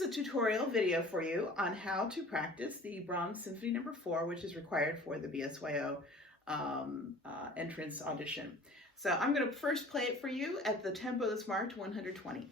is a tutorial video for you on how to practice the Brahms Symphony No. 4, which is required for the BSYO entrance audition. So I'm going to first play it for you at the tempo that's marked 120.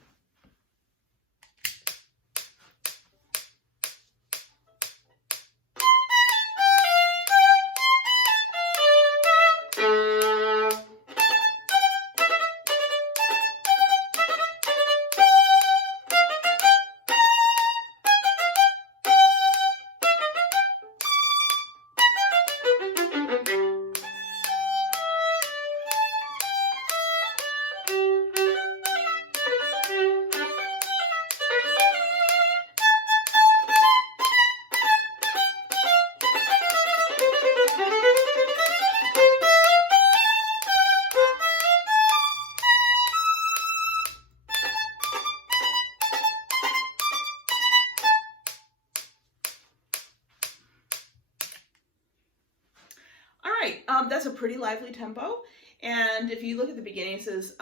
That's a pretty lively tempo, and if you look at the beginning, it says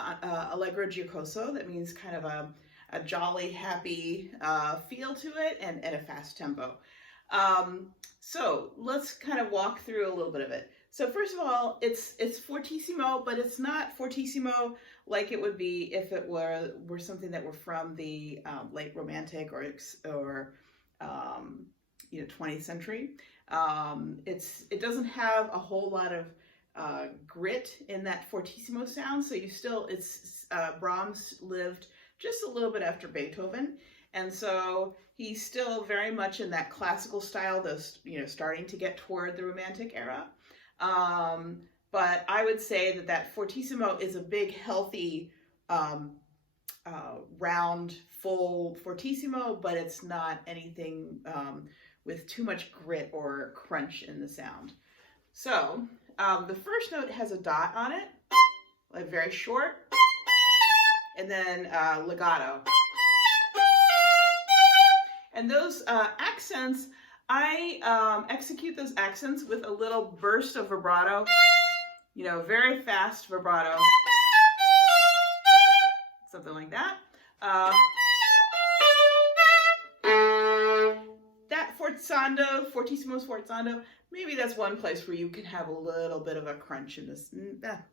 allegro giocoso. That means kind of a jolly, happy feel to it, and a fast tempo. So let's kind of walk through a little bit of it. So first of all, it's fortissimo, but it's not fortissimo like it would be if it were something that were from the late Romantic or 20th century. It doesn't have a whole lot of grit in that fortissimo sound, so Brahms lived just a little bit after Beethoven, and so he's still very much in that classical style, those starting to get toward the Romantic era. But I would say that fortissimo is a big, healthy, round, full fortissimo, but it's not anything with too much grit or crunch in the sound. So the first note has a dot on it, like very short, and then legato. And those accents, I execute those accents with a little burst of vibrato, very fast vibrato, something like that. Fortissimo sforzando, maybe that's one place where you can have a little bit of a crunch in this,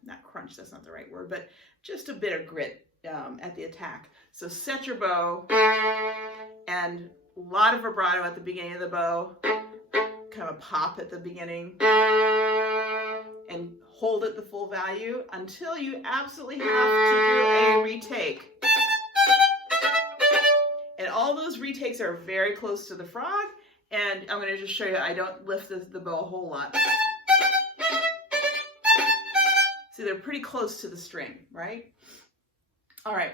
not crunch, that's not the right word, but just a bit of grit at the attack. So set your bow, and a lot of vibrato at the beginning of the bow, kind of a pop at the beginning, and hold it the full value until you absolutely have to do a retake. And all those retakes are very close to the frog. And I'm going to just show you, I don't lift the bow a whole lot. See, they're pretty close to the string, right? All right.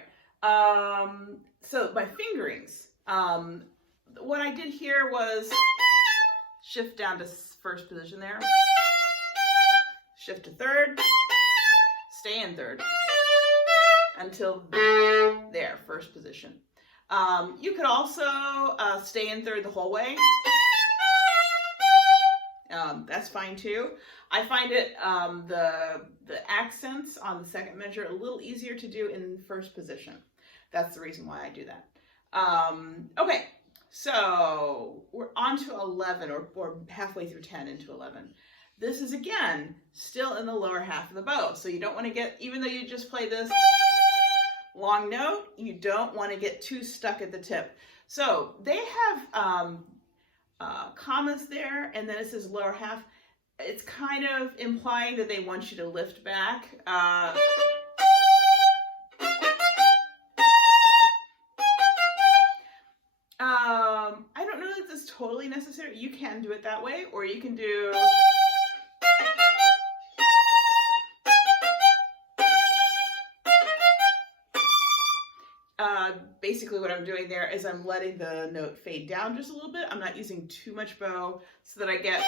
So my fingerings. What I did here was shift down to first position there. Shift to third. Stay in third. Until there, first position. You could also stay in third the whole way. That's fine too. I find it the accents on the second measure a little easier to do in first position. That's the reason why I do that. Okay, so we're on to 11, or halfway through 10 into 11. This is again still in the lower half of the bow, so you don't want to get, even though you just play this long note, you don't want to get too stuck at the tip. So they have commas there, and then it says lower half. It's kind of implying that they want you to lift back. I don't know that this is totally necessary. You can do it that way, or you can do... Basically what I'm doing there is I'm letting the note fade down just a little bit. I'm not using too much bow so that I get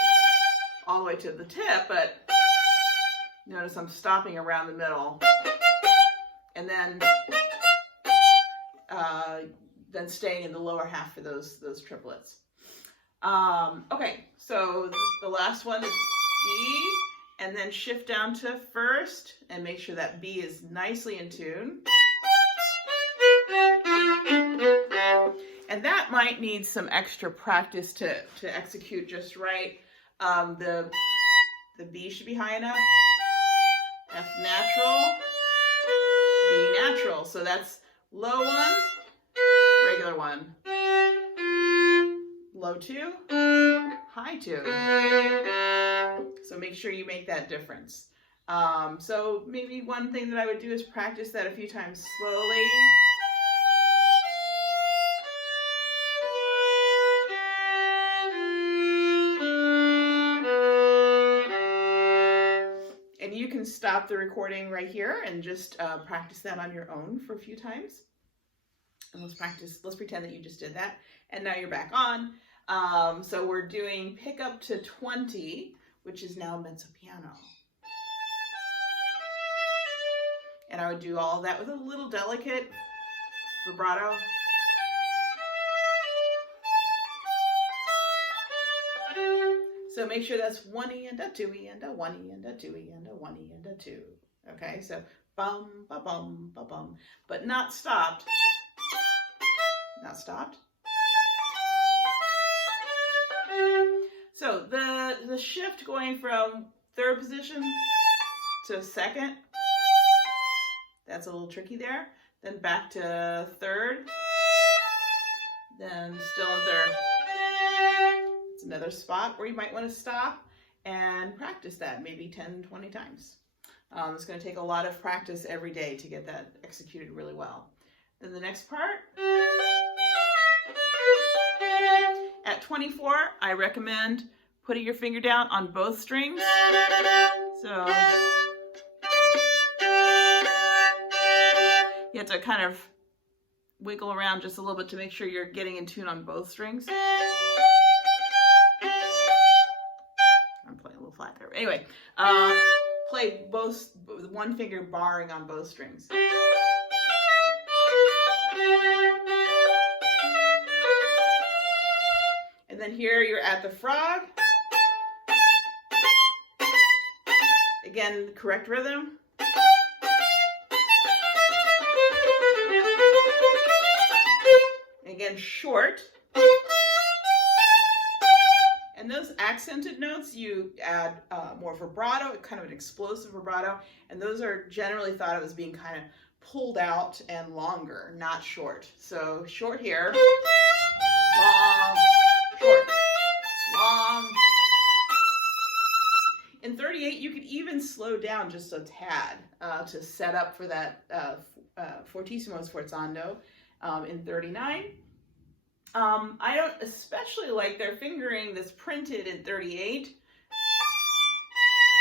all the way to the tip, but notice I'm stopping around the middle and then staying in the lower half for those triplets. Okay, so the last one is D, and then shift down to first and make sure that B is nicely in tune. And that might need some extra practice to execute just right. The B should be high enough. F natural, B natural. So that's low 1, regular 1. Low 2, high 2. So make sure you make that difference. So maybe one thing that I would do is practice that a few times slowly. And you can stop the recording right here and just practice that on your own for a few times. And let's pretend that you just did that. And now you're back on. So we're doing pick up to 20, which is now mezzo piano. And I would do all of that with a little delicate vibrato. So make sure that's 1 E and a 2 E and a 1 E and a 2 E and a 1 E and a 2. Okay, so bum, ba bum, ba bum, but not stopped. Not stopped. So the shift going from 3rd position to 2nd, that's a little tricky there. Then back to 3rd, then still in 3rd. It's another spot where you might want to stop and practice that maybe 10, 20 times. It's going to take a lot of practice every day to get that executed really well. Then the next part. At 24, I recommend putting your finger down on both strings. So you have to kind of wiggle around just a little bit to make sure you're getting in tune on both strings. I'm playing a little flat there. Anyway, play both with one finger barring on both strings. And then here you're at the frog. Again, correct rhythm. Again, short. And those accented notes, you add more vibrato, kind of an explosive vibrato. And those are generally thought of as being kind of pulled out and longer, not short. So short here, long, short, long. In 38, you could even slow down just a tad to set up for that Fortissimo sforzando. In 39, I don't especially like their fingering that's printed in 38.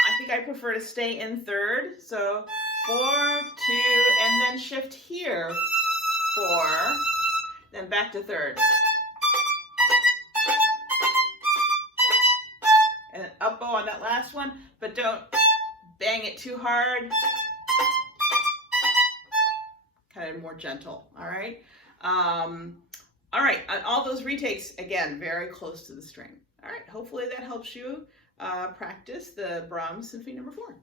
I think I prefer to stay in 3rd. So 4, 2, and then shift here, 4, then back to 3rd. And an up bow on that last one, but don't bang it too hard. Kind of more gentle, all right? All right, all those retakes, again, very close to the string. All right, hopefully that helps you practice the Brahms Symphony No. 4.